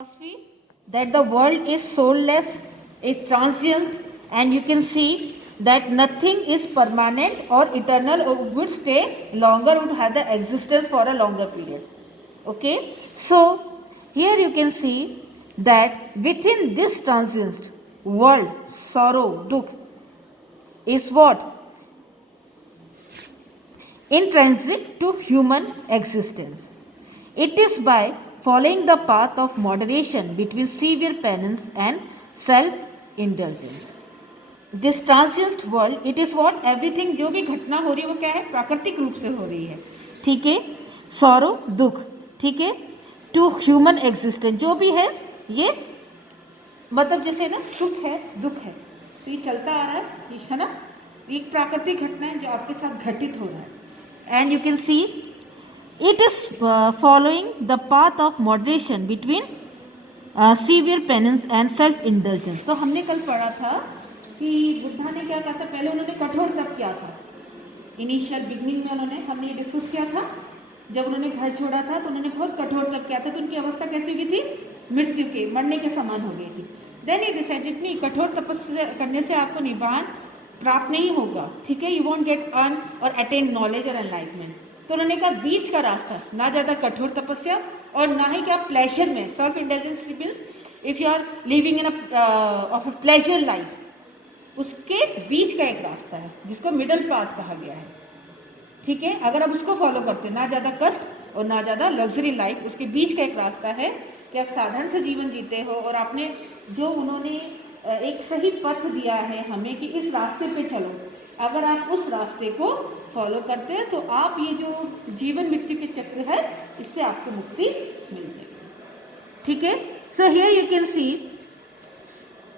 philosophy that the world is soulless, is transient, and you can see that nothing is permanent or eternal or would stay longer, would have the existence for a longer period. Okay, so here you can see that within this transient world, sorrow, dukh is what? Intrinsic to human existence. It is by following the path of moderation between severe penance and self-indulgence. This transient world, it is what? Everything जो भी घटना हो रही है वो क्या है? प्राकृतिक रूप से हो रही है, ठीक है? सॉरो, दुख, ठीक है? टू ह्यूमन एग्जिस्टेंस, जो भी है ये मतलब जैसे ना सुख है, दुख है, तो ये चलता आ रहा है, ये है ना, एक प्राकृतिक घटना है जो आपके साथ घटित हो रहा है. And you can see it is following the path of moderation between severe penance and self-indulgence. तो हमने कल पढ़ा था कि बुद्धा ने क्या कहा था, पहले उन्होंने कठोर तप किया था. इनिशियल बिगनिंग में हमने ये डिस्कस किया था, जब उन्होंने घर छोड़ा था तो उन्होंने बहुत कठोर तप किया था, तो उनकी अवस्था कैसी हो गई थी? मृत्यु के, मरने के समान हो गई थी. देन ये डिसाइडेड नहीं, कठोर तपस्या करने से आपको निब्बान प्राप्त नहीं होगा, ठीक है? यू वॉन्ट गेट अर्न और अटेन नॉलेज और एनलाइटमेंट. तो उन्होंने कहा बीच का रास्ता, ना ज़्यादा कठोर तपस्या और ना ही क्या प्लेजर में. Self indulgence means if you are living in of a pleasure life, उसके बीच का एक रास्ता है जिसको मिडल पाथ कहा गया है, ठीक है? अगर आप उसको फॉलो करते, ना ज़्यादा कष्ट और ना ज़्यादा लग्जरी लाइफ, उसके बीच का एक रास्ता है कि आप साधारण से जीवन जीते हो और आपने जो उन्होंने एक सही पथ दिया है हमें कि इस रास्ते पे चलो, अगर आप उस रास्ते को फॉलो करते हैं तो आप ये जो जीवन मृत्यु के चक्र है इससे आपको मुक्ति मिल जाएगी, ठीक है? So here you can C,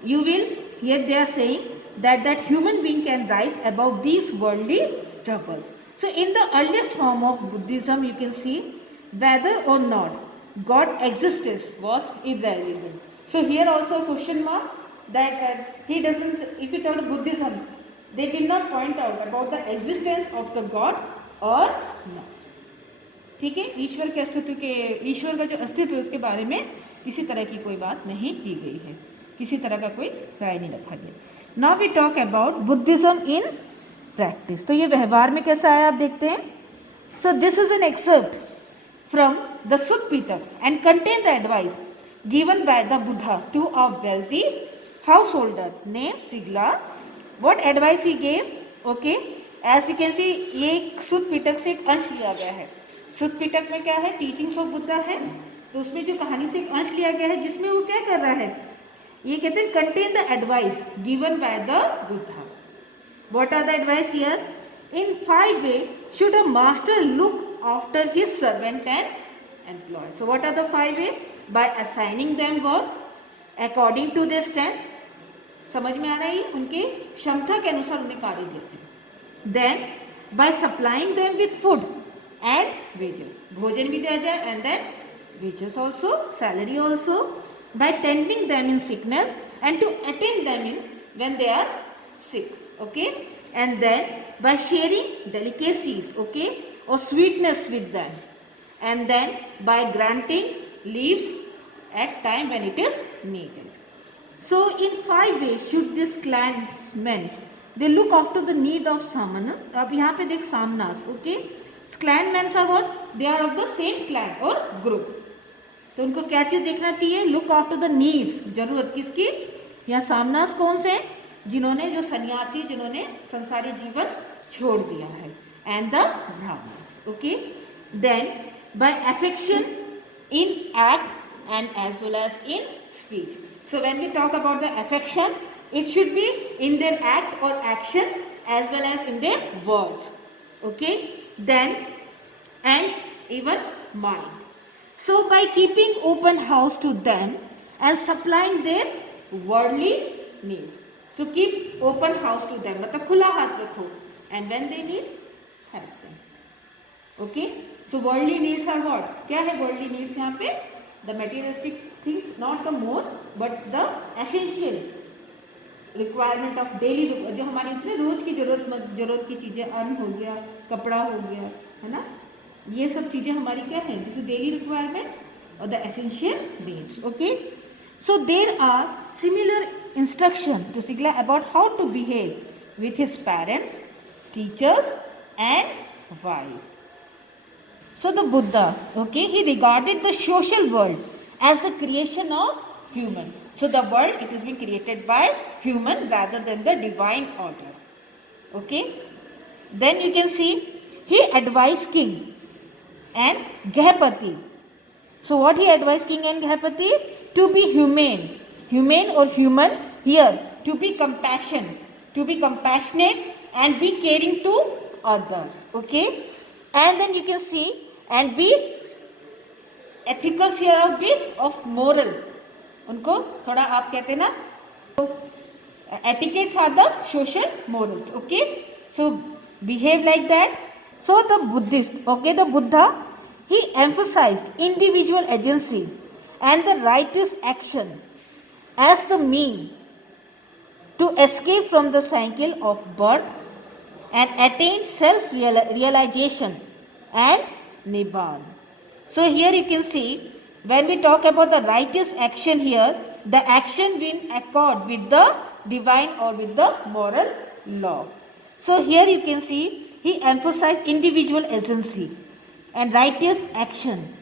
you will, here they are saying that human being can rise above these worldly troubles. So in the earliest form of Buddhism you can see whether or not God exists was irrelevant. So here also question mark that he doesn't, if you talk Buddhism, they did not point out about the existence of the God or not, ठीक है? ईश्वर के अस्तित्व के, ईश्वर का जो अस्तित्व है उसके बारे में किसी तरह की कोई बात नहीं की गई है, किसी तरह का कोई राय नहीं रखा गया. Now we talk about Buddhism in practice. तो ये व्यवहार में कैसा आया आप देखते हैं. So this is an excerpt from the Sutta Pitaka and contain the advice given by the Buddha to a wealthy householder name Sigala. What advice he gave? Okay, as you can see ये सुत्त पिटक से एक अंश लिया गया है. सुत्त पिटक में क्या है? टीचिंग्स ऑफ बुद्धा है, तो उसमें जो कहानी से एक अंश लिया गया है जिसमें वो क्या कर रहा है, ये कहते हैं contain the advice given by the Buddha. What are the advice here? In 5 way should a master look after his servant and employ. So what are the 5 way? By assigning them work according to their strength, समझ में आ रहा है, उनके क्षमता के अनुसार उन्हें कार्य दिया जाए. Then by supplying them with food and wages, भोजन भी दिया जाए, and then wages also, salary also. By tending them in sickness and to attend them in when they are sick, okay? And then by sharing delicacies, okay, or sweetness with them, and then by granting leaves at time when it is needed. So in 5 ways should this clansmen, they look after the need of samanas. अब यहाँ पे देख samnas, okay? Clanmen are what? They are of the same clan or group. तो उनको क्या चीज़ देखना चाहिए? Look after the needs, जरूरत किसकी? यहाँ सामनास कौन से? जिन्होंने, जो सन्यासी, जिन्होंने संसारी जीवन छोड़ दिया है, and the Brahmins, okay? Then by affection in act and as well as in speech. So when we talk about the affection, it should be in their act और action as well as in their words, okay? Then and even mind. So by keeping open house to them and supplying their worldly needs. So keep open house to them, मतलब खुला हाथ रखो, and when they need, help them. Okay? So worldly needs are what? क्या है worldly needs यहाँ पे? The materialistic things, not the more, but the essential requirement of daily, जो हमारी रोज की जरूरत की चीजें, अन्न हो गया, कपड़ा हो गया, है ना, ये सब चीज़ें हमारी क्या है? This is daily requirement. or the essential needs. Okay, so there are similar instruction to Sigla about how to behave with his parents, teachers and wife. So the Buddha, okay, he regarded the social world as the creation of human. So the world, it has been created by human rather than the divine order. Okay, then you can see he advised king and Gehapati. So what he advised king and Gehapati? To be humane or human here, to be compassionate and be caring to others. Okay, and then you can see and be ethical here of moral. उनको थोड़ा आप कहते हैं ना, etiquettes are the social morals. Okay, so behave like that. So the Buddhist, okay, the Buddha, he emphasized individual agency and the righteous action as the mean to escape from the cycle of birth and attain self-realization and Nibbana. So here you can see when we talk about the righteous action here, the action will accord with the divine or with the moral law. So here you can see he emphasized individual agency and righteous action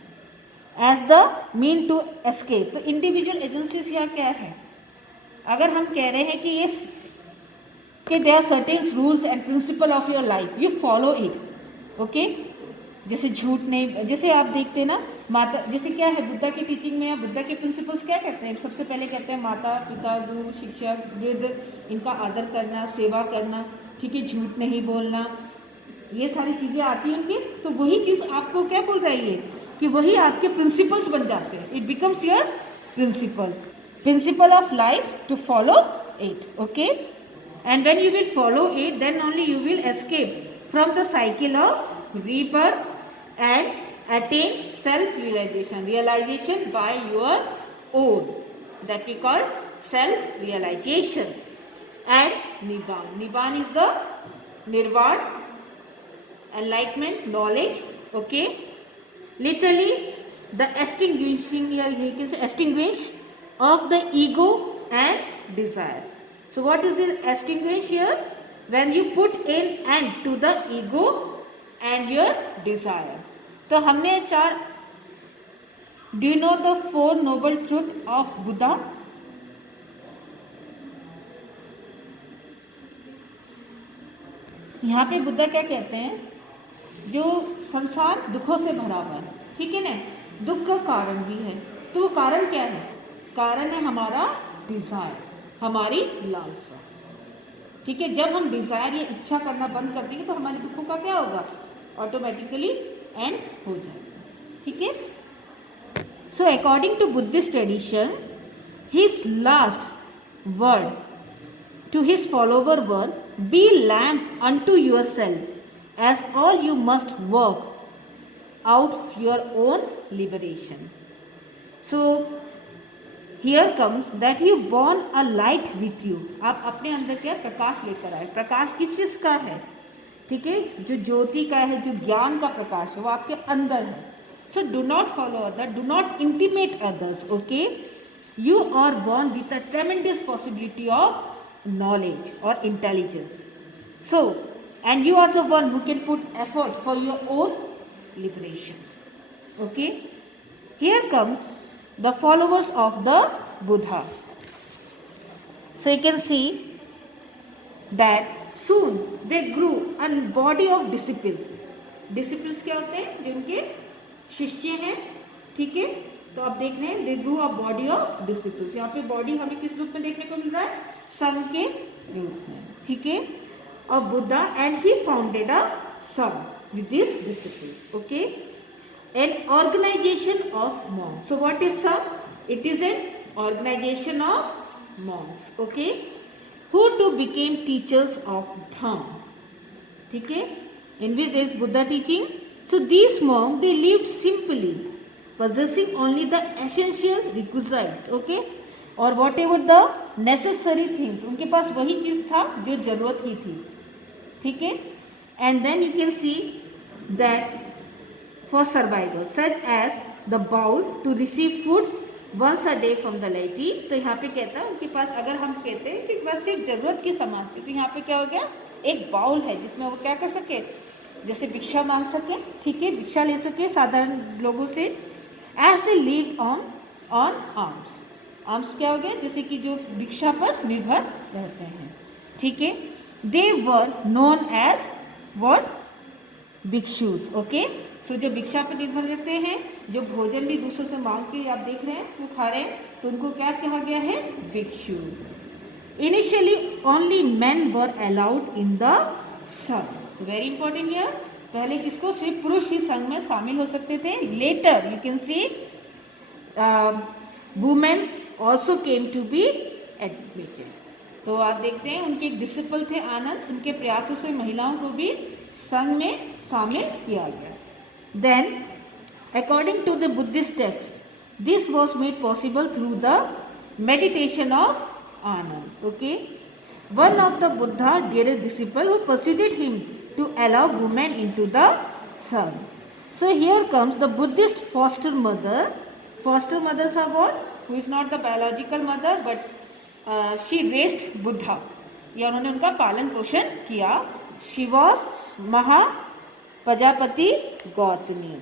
as the mean to escape. तो individual agencies यहाँ क्या है? अगर हम कह रहे हैं कि ये कि there are certain rules and principle of your life, you follow it. Okay? जैसे झूठ नहीं, जैसे आप देखते हैं ना माता, जैसे क्या है बुद्धा की टीचिंग में, बुद्धा के प्रिंसिपल्स क्या कहते हैं? सबसे पहले कहते हैं माता पिता गुरु शिक्षक वृद्ध इनका आदर करना, सेवा करना, ठीक है, झूठ नहीं बोलना, ये सारी चीज़ें आती हैं उनकी. तो वही चीज़ आपको क्या बोल रही है कि वही आपके प्रिंसिपल्स बन जाते हैं. It becomes your principle of life to follow it. Okay, and when you will follow it, then only you will escape from the cycle of rebirth and attain realization by your own, that we call self realization. And Nibbana is the nirvana, enlightenment, knowledge. Okay, literally the extinguish of the ego and desire. So what is this extinguish here? When you put an end to the ego and your desire. तो हमने चार, do you know the four noble truth of Buddha? यहाँ पे बुद्धा क्या कहते हैं? जो संसार दुखों से भरा हुआ है, ठीक है ना, दुख का कारण भी है. तो वो कारण क्या है? कारण है हमारा डिजायर, हमारी लालसा. ठीक है, जब हम डिजायर या इच्छा करना बंद कर देंगे तो हमारे दुखों का क्या होगा? ऑटोमेटिकली एंड हो जाएगा. ठीक है. So according to Buddhist tradition, his last word to his follower were, be lamp unto yourself as all you must work out your own liberation. So Here comes that you born a light with you. आप अपने अंदर क्या प्रकाश लेकर आए. प्रकाश किस चीज़ का है? ठीक है, जो ज्योति का है, जो ज्ञान का प्रकाश है, वो आपके अंदर है. So do not follow others, do not intimidate others. Okay, you are born with a tremendous possibility of knowledge or intelligence. So, and you are the one who can put effort for your own liberations. Okay, here comes the followers of the Buddha. So you can see that soon they grew a body of disciples. Disciples क्या होते हैं? जो उनके शिष्य हैं. ठीक है, तो आप देख रहे हैं they grew a body of disciples. यहाँ पे बॉडी हमें किस रूप में देखने को मिल रहा है? संघ के रूप में. ठीक है, और Buddha and he founded a sangha with these disciples. Okay, an organization of monks. So what is Sangha? It is an organization of monks. Okay, who too became teachers of Dhamma. ठीक है, in which there is Buddha teaching. So these monks, they lived simply, possessing only the essential requisites. Okay, और whatever the necessary things, उनके पास वही चीज़ था जो जरूरत की थी. ठीक है, and then you can see that for survival, such as the bowl to receive food once a day from the lady. तो यहाँ पे कहता है उनके पास, अगर हम कहते हैं कि बस एक ज़रूरत की सामान थी, तो यहाँ पे क्या हो गया, एक बाउल है जिसमें वो क्या कर सके, जैसे भिक्षा मांग सके, ठीक है, भिक्षा ले सके साधारण लोगों से। As they live on arms, arms क्या हो गया, जैसे कि जो भिक्षा पर निर्भर रहते हैं, ठीक है। They were known as what, bhikshus, okay. So जो भिक्षा पर निर्भर रहते हैं, जो भोजन भी दूसरों से मांग के आप देख रहे हैं वो खा रहे हैं, तो उनको क्या कहा गया है, भिक्षु। Initially only main were allowed in the संघ, सो वेरी इंपॉर्टेंट हियर, पहले किसको, सिर्फ पुरुष ही संघ में शामिल हो सकते थे। Later you can see womens also came to be admitted. तो आप देखते हैं उनके एक डिसिपल थे आनंद, उनके प्रयासों से महिलाओं को भी संघ में शामिल किया गया। Then according to the Buddhist text, this was made possible through the meditation of Anand, okay. One of the Buddha dearest disciple who persuaded him to allow women into the Sangha. So here comes the Buddhist foster mother. Foster mothers are what? Who is not the biological mother, but she raised Buddha. या उन्होंने उनका पालन पोषण किया. She was Maha Prajapati Gautami.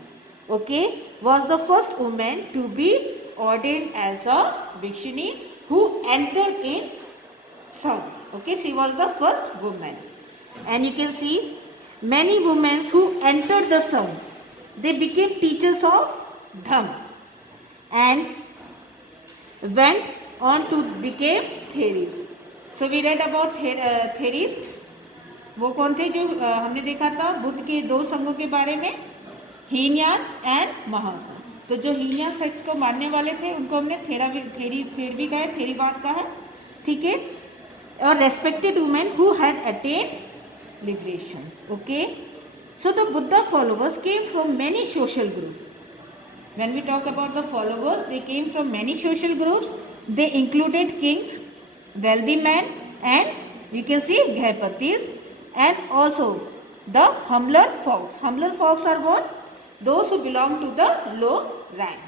Okay, was the first woman to be ordained as a Bhikshuni who entered in Sangha. Okay, she was the first woman. And you can see many women who entered the Sangha, they became teachers of Dhamma and went on to become theories. So we read about theories. वो कौन थे जो हमने देखा था बुद्ध के दो संघों के बारे में, हीनयान एंड महासंघ। तो जो हीनयान सेक्ट को मानने वाले थे उनको हमने थेरी कहा है, थेरीवाद कहा है, ठीक है। और respected women who had attend liberation, okay. So the Buddha followers came from many social groups. When we talk about the followers, they came from many social groups. They included kings, wealthy men, and you can see Ghapatis, and also the humbler folks. Humbler folks are what? Those who belong to the low rank.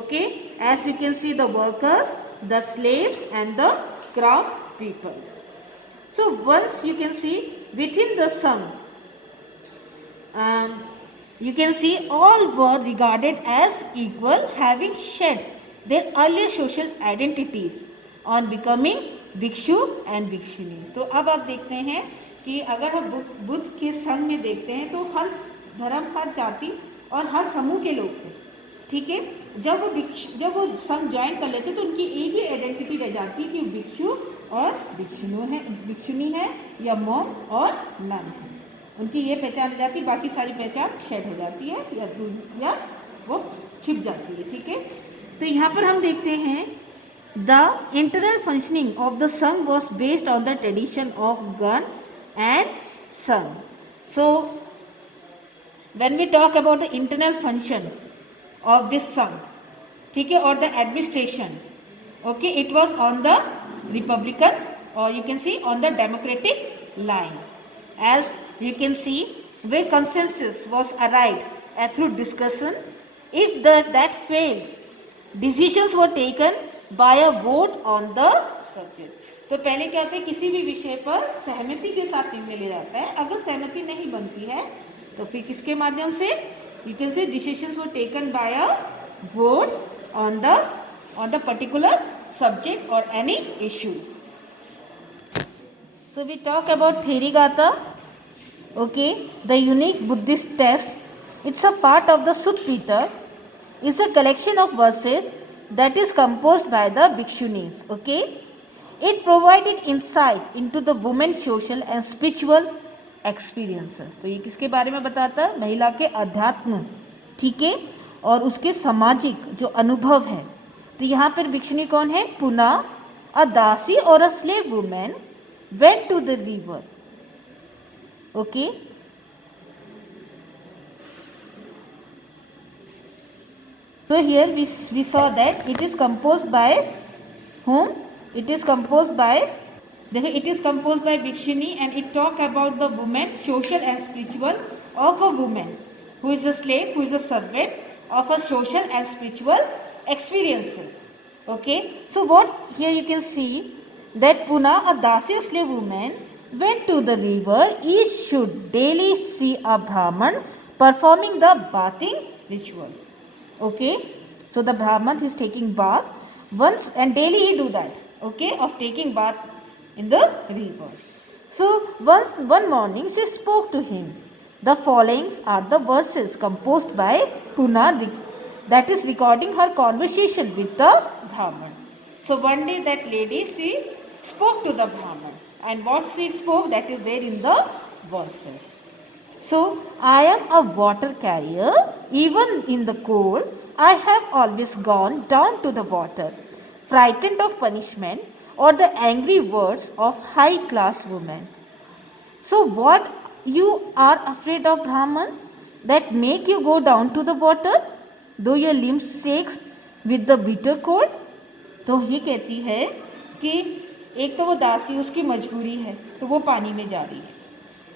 Okay, as you can see, the workers, the slaves, and the craft peoples. So once you can see within the Sangha, you can see all were regarded as equal, having shed their earlier social identities on becoming भिक्षु एंड भिक्षुनी. तो अब आप देखते हैं कि अगर हम बुद्ध के संघ में देखते हैं तो हर धर्म, हर जाति और हर समूह के लोग थे, ठीक है। जब वो संघ ज्वाइन कर लेते तो उनकी एक ही आइडेंटिटी रह जाती कि भिक्षु और भिक्षुनी है या मॉन्क और नन है, उनकी ये पहचान रह जाती, बाकी सारी पहचान शेड हो जाती है या वो छिप जाती है, ठीक है। तो यहाँ पर हम देखते हैं the internal functioning of the Sangha was based on the tradition of Gan and Sangha. So when we talk about the internal function of this Sangha, ठीक है, or the administration, okay, it was on the republican or you can see on the democratic line, as you can see where consensus was arrived through discussion. If that failed, decisions were taken by a vote on the subject. तो पहले क्या होता है, किसी भी विषय पर सहमति के साथ निर्णय लिया जाता है. अगर सहमति नहीं बनती है तो फिर किसके माध्यम से, you can say decisions were taken by a vote on the particular subject और any issue. So we talk about Therigatha. Okay, the unique Buddhist text, it's a part of the Sutta Pitaka, is a collection of verses that is composed by the Bhikshunis. Okay, it provided insight into the women's social and spiritual experiences. तो ये किसके बारे में बताता है, महिला के अध्यात्म, ठीक है, और उसके सामाजिक जो अनुभव है. तो यहाँ पर भिक्षुनी कौन है, पुना, अ दासी और a slave women went to the river. Okay, so here we saw that it is composed by whom? It is composed by Bhikshuni, and it talk about the woman, social and spiritual of a woman who is a slave, who is a servant, of a social and spiritual experiences. Okay, so what here you can see that Puna, a Dasi slave woman, went to the river. Each should daily see a Brahman performing the bathing rituals. Okay, so the Brahman is taking bath once and daily he do that. Okay, of taking bath in the river. So one morning she spoke to him. The following are the verses composed by Puna, that is recording her conversation with the Brahman. So one day that lady, she spoke to the Brahman, and what she spoke, that is there in the verses. So I am a water carrier. Even in the cold, I have always gone down to the water, frightened of punishment or the angry words of high class women. So what you are afraid of, Brahman, that make you go down to the water, though your limbs shakes with the bitter cold? तो ये कहती है कि एक तो वो दासी, उसकी मजबूरी है तो वो पानी में जा रही है,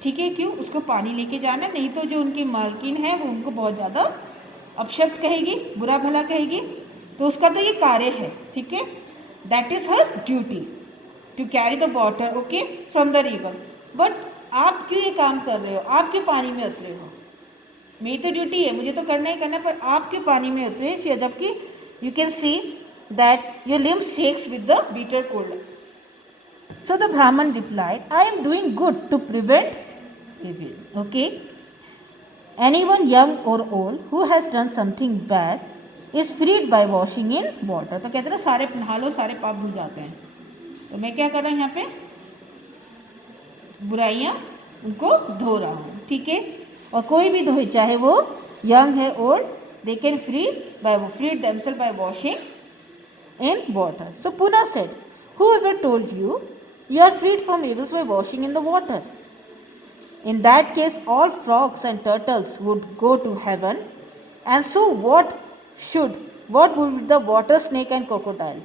ठीक है, क्यों, उसको पानी लेके जाना, नहीं तो जो उनकी मालकिन है वो उनको बहुत ज़्यादा अपशब्द कहेगी, बुरा भला कहेगी, तो उसका तो ये कार्य है, ठीक है, that is her duty to carry the water, okay, from the river. But आप क्यों ये काम कर रहे हो, आप क्यों पानी में उतरे हो, मेरी तो ड्यूटी है, मुझे तो करना ही करना, पर आप क्यों पानी में उतरे, जबकि you can see that your limbs shakes with the bitter cold. So the Brahman replied, I am doing good to prevent evil. Okay. Anyone young or old who has done something bad is freed by washing in water. तो कहते हैं ना, सारे नहा लो सारे पाप धुल जाते हैं. तो मैं क्या कर रहा हूँ यहाँ पे, बुराइयाँ उनको धो रहा हूँ, ठीक है. और कोई भी धोए, चाहे वो यंग है old, they can free themselves by washing in water. So Puna said, whoever told you you are freed from evils by washing in the water? In that case, all frogs and turtles would go to heaven. And so what would the water snake and crocodile?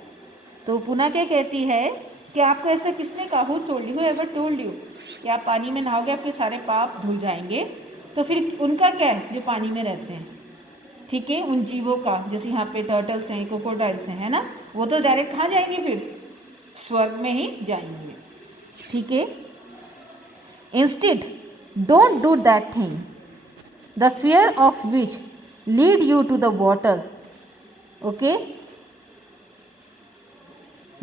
तो पुनः क्या कहती है कि आपको ऐसा किसने कहा, who told you, whoever told you, कि आप पानी में नहाओगे आपके सारे पाप धुल जाएंगे, तो फिर उनका क्या है जो पानी में रहते हैं, ठीक है, उन जीवों का, जैसे यहाँ पे टर्टल्स हैं, क्रोकोडाइल्स हैं, है ना, वो तो डायरेक्ट कहाँ जाएंगे, फिर स्वर्ग में ही जाएंगे, ठीक है. Instead don't do that thing the fear of which lead you to the water. Okay,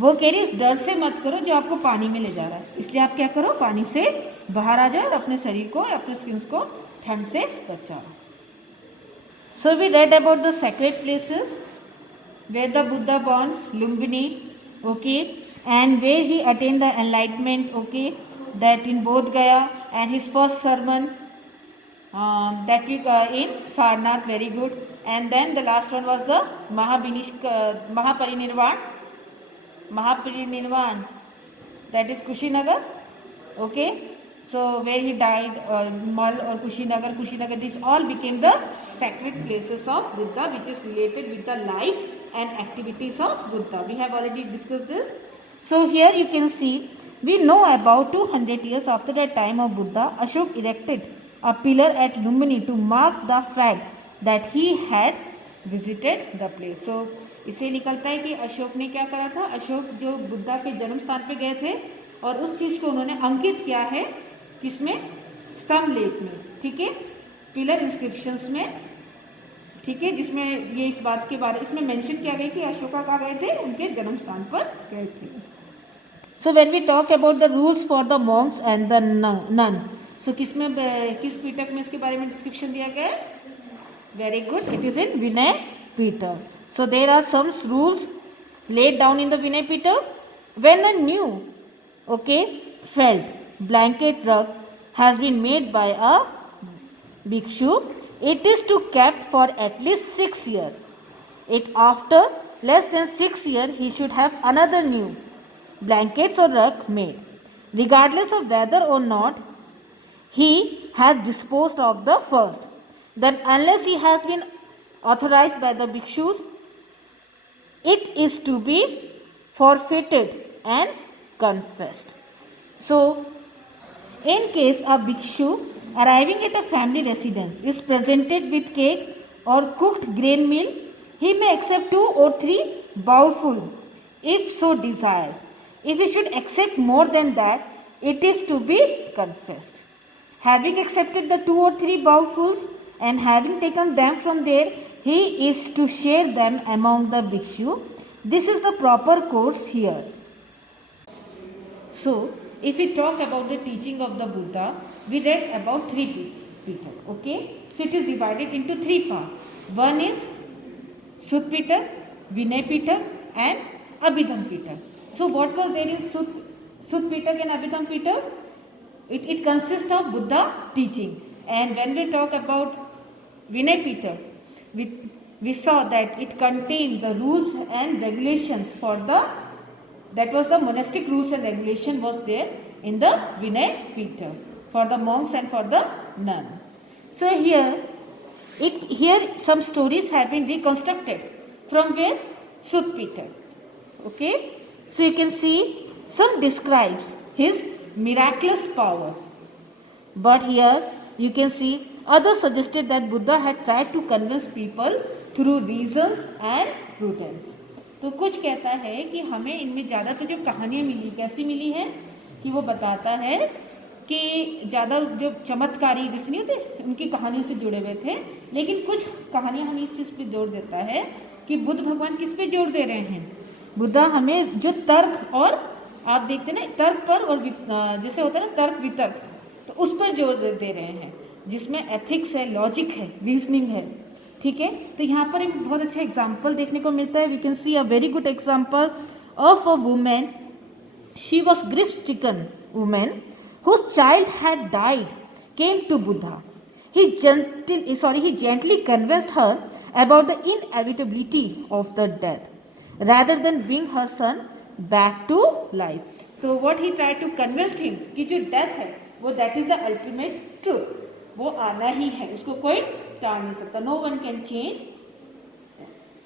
वो कह रही डर से मत करो जो आपको पानी में ले जा रहा है, इसलिए आप क्या करो, पानी से बाहर आ जाओ और अपने शरीर को, अपने स्किन्स को ठंड से बचाओ. So we read about the sacred places where the Buddha born, Lumbini, okay, and where he attained the enlightenment, okay, that in Bodh Gaya, and his first sermon that we in Sarnath, very good. And then the last one was the Mahaparinirvan, that is Kushinagar, okay. So where he died, Mal or Kushinagar, these all became the sacred places of Buddha, which is related with the life and activities of Buddha. We have already discussed this. So here you can see, we know about 200 years after the time of Buddha, Ashok erected a pillar at Lumbini to mark the fact that he had visited the place. So इसे निकलता है कि अशोक ने क्या करा था, अशोक जो बुद्धा के जन्म स्थान पे गए थे और उस चीज़ को उन्होंने अंकित किया है किसमें, स्तंभ लेख में, ठीक है, पिलर इंस्क्रिप्शंस में, ठीक है, जिसमें ये इस बात के बारे इसमें मेंशन किया गया कि अशोका कहाँ गए थे, उनके जन्म स्थान पर गए थे. So when we talk about the rules for the monks and the nun, so किस पीटक में इसके बारे में डिस्क्रिप्शन दिया गया है, very good, it is in Vinaya Pitaka. So there are some rules laid down in the Vinay Pitak. When a new, okay, felt blanket rug has been made by a bhikshu, it is to kept for at least 6 years. It after less than 6 years, he should have another new blankets or rug made, regardless of whether or not he has disposed of the first. Then unless he has been authorized by the bhikshus, it is to be forfeited and confessed. So, in case a bhikshu arriving at a family residence is presented with cake or cooked grain meal, he may accept 2 or 3 bowlful if so desires. If he should accept more than that, it is to be confessed. Having accepted the 2 or 3 bowlfuls and having taken them from there, he is to share them among the bhikshu. This is the proper course here. So, if we talk about the teaching of the Buddha, we read about 3 Pitak. Okay, so it is divided into 3 parts. One is Sut Pitak, Vinay Pitak, and Abhidham Pitak. So, what was there in Sut Pitak and Abhidham Pitak? It consists of Buddha teaching. And when we talk about Vinay Pitak, we saw that it contained the rules and regulations for that was the monastic rules and regulation was there in the Vinay Pitak for the monks and for the nun. So here some stories have been reconstructed from where Sut Pitak. Okay, so you can see some describes his miraculous power, but here you can see others suggested that Buddha had tried to convince people through reasons and prudence. तो कुछ कहता है कि हमें इनमें ज़्यादातर जो कहानियाँ मिली कैसी मिली हैं कि वो बताता है कि ज़्यादा जो चमत्कारी जैसे नहीं होते उनकी कहानियों से जुड़े हुए थे, लेकिन कुछ कहानियाँ हमें इस चीज़ पे जोर देता है कि बुद्ध भगवान किस पे जोर दे रहे हैं। बुद्धा हमें जो तर्क और आप देखते ना तर्क पर और जैसे होता है ना तर्क वितर्क, तो उस पर जोर दे रहे हैं जिसमें एथिक्स है, लॉजिक है, रीजनिंग है। ठीक है, तो यहाँ पर एक बहुत अच्छा एग्जाम्पल देखने को मिलता है। We can see a very good example of a women, she was grief stricken women whose child had died came to Buddha. He gently convinced her about the inevitability of the death rather than bring her son back to life. So what he tried to convince him कि जो death है वो that is the ultimate truth, वो आना ही है, उसको कोई टाल नहीं सकता. No one can change.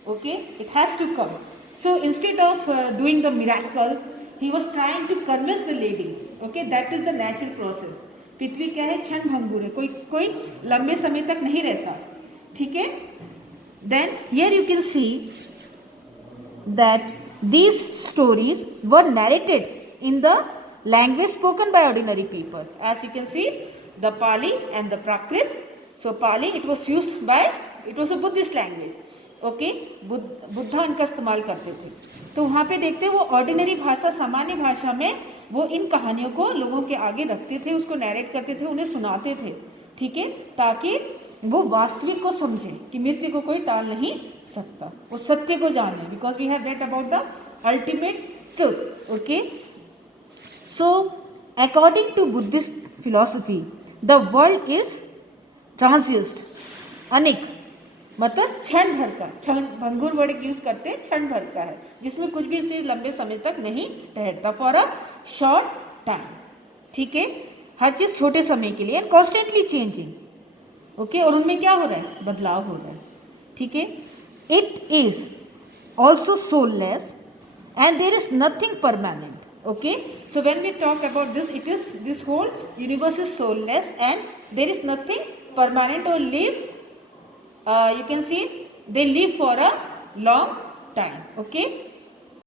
Okay, it has to come. So instead of doing the miracle, he was trying to convince the lady. Okay, that is the natural process. पृथ्वी क्या है, क्षण भंगुर है, कोई लंबे समय तक नहीं रहता. ठीक है. Then here you can see that these stories were narrated in the language spoken by ordinary people. As you can see, the Pali and the Prakrit. So Pali, it was a Buddhist language. Okay, Buddha इनका इस्तेमाल करते थे. तो वहाँ पे देखते हैं वो ऑर्डिनरी भाषा, सामान्य भाषा में वो इन कहानियों को लोगों के आगे रखते थे, उसको नैरेट करते थे, उन्हें सुनाते थे. ठीक है, ताकि वो वास्तविक को समझे कि मृत्यु को कोई टाल नहीं सकता, वो सत्य को जाने. Because we have read about the ultimate truth. Okay, so according to Buddhist philosophy the world is transient. अनेक मतलब क्षण भर का, क्षण भंगुर वर्ड यूज करते हैं, क्षण भर का है जिसमें कुछ भी इसे लंबे समय तक नहीं ठहरता. For a short time. ठीक है, हर चीज छोटे समय के लिए, कॉन्स्टेंटली चेंजिंग. ओके, और उनमें क्या हो रहा है, बदलाव हो रहा है. ठीक है, it is also soulless and there is nothing permanent. Okay, so when we talk about this, it is this whole universe is soulless and there is nothing permanent or live. You can see they live for a long time. Okay,